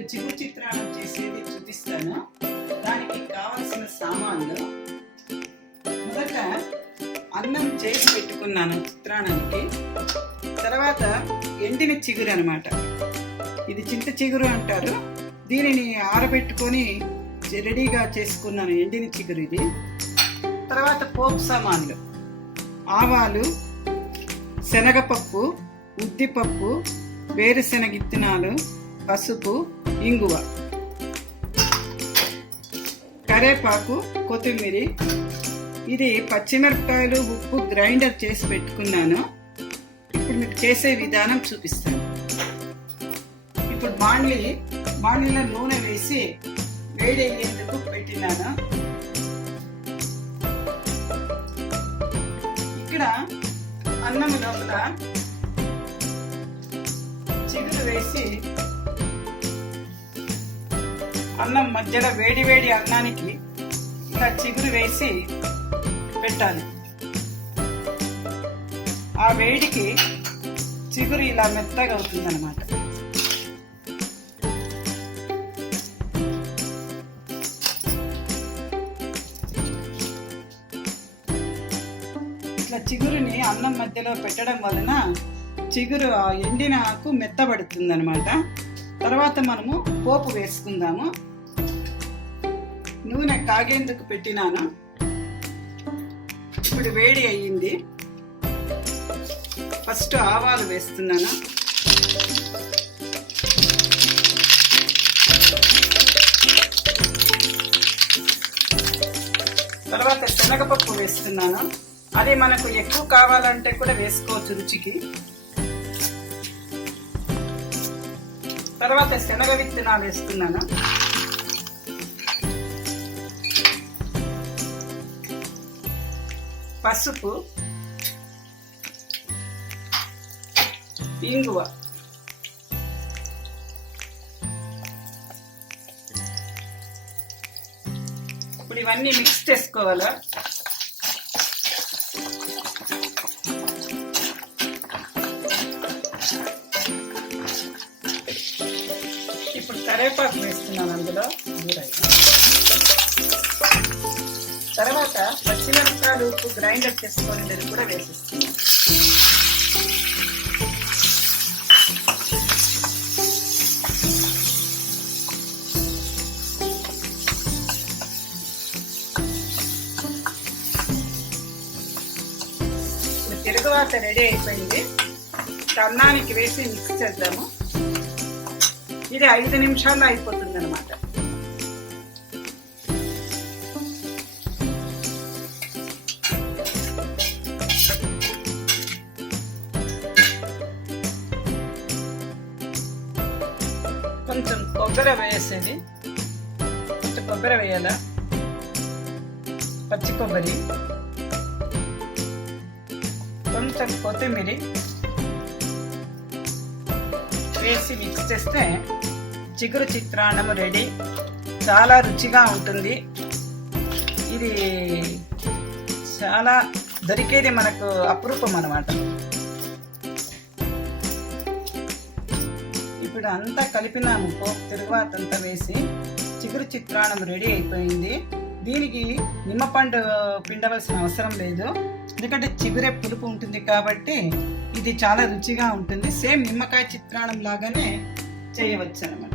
మీకు చిగురు చిత్రాన్నం చేసేది చూపిస్తాను. దానికి కావాల్సిన సామాన్లు, మొదట అన్నం చేసి పెట్టుకున్నాను చిత్రాన్నానికి. తర్వాత ఎండిన చిగురు అన్నమాట, ఇది చింత చిగురు అంటారు. దీనిని ఆరబెట్టుకొని రెడీగా చేసుకున్నాను, ఎండిన చిగురు ఇది. తర్వాత పోపు సామాన్లు, ఆవాలు, శనగపప్పు, ఉద్దిపప్పు, వేరుశెనగ విత్తనాలు, పసుపు, ఇంగువ, కరేపాకు, కొత్తిమీర. ఇది పచ్చిమిరపకాయలు, ఉప్పు గ్రైండర్ చేసి పెట్టుకున్నాను. ఇప్పుడు మీకు చేసే విధానం చూపిస్తాను. ఇప్పుడు బాణలిలో నూనె వేసి వేడి అయ్యేందుకు పెట్టినాను. ఇక్కడ అన్నం లోపల చిగురు వేసి అన్నం మధ్యలో వేడి అన్నానికి ఇలా చిగురు వేసి పెట్టాలి. ఆ వేడికి చిగురు ఇలా మెత్తగా అవుతుంది అన్నమాట. ఇట్లా చిగురుని అన్నం మధ్యలో పెట్టడం వలన చిగురు ఎండిన ఆకు మెత్తబడుతుంది అన్నమాట. తర్వాత మనము పోపు వేసుకుందాము. నూనె కాగేందుకు పెట్టినాను. ఇప్పుడు వేడి అయ్యింది. ఫస్ట్ ఆవాలు వేస్తున్నాను. తర్వాత శనగపప్పు వేస్తున్నాను. అది మనకు ఎక్కువ కావాలంటే కూడా వేసుకోవచ్చు రుచికి. తర్వాత శనగ విత్తనాలు వేస్తున్నాను. పసుపు, ఇంగువ, ఇప్పుడు ఇవన్నీ మిక్స్ చేసుకోవాలా. ఇప్పుడు కరివేపాకు వేస్తున్నాను అందులో. తర్వాత పచ్చిమిరపకాయలు, ఉప్పు గ్రైండర్ చేసుకొని కూడా వేసేస్తున్నాను. ఇప్పుడు తిరుగువాత రెడీ అయిపోయింది. అన్నానికి వేసి మిక్స్ చేద్దాము. ఇది 5 నిమిషాల్లో అయిపోతుంది అన్నమాట. కొంచెం కొబ్బరి వేసేది, కొంచెం కొబ్బరి వేయాలా, పచ్చి కొబ్బరి, కొంచెం కొత్తిమీర వేసి మిక్స్ చేస్తే చిగురు చిత్రాన్నం రెడీ. చాలా రుచిగా ఉంటుంది. ఇది చాలా దొరికేది మనకు అపురూపం అన్నమాట. ఇప్పుడు అంతా కలిపినాము. పోపు తిరుగువాత అంతా వేసి చిగురు చిత్రాన్నం రెడీ అయిపోయింది. దీనికి నిమ్మపండు పిండవలసిన అవసరం లేదు, ఎందుకంటే చిగురే పులుపు ఉంటుంది కాబట్టి ఇది చాలా రుచిగా ఉంటుంది. సేమ్ నిమ్మకాయ చిత్రాన్నం లాగానే చేయవచ్చు అన్నమాట.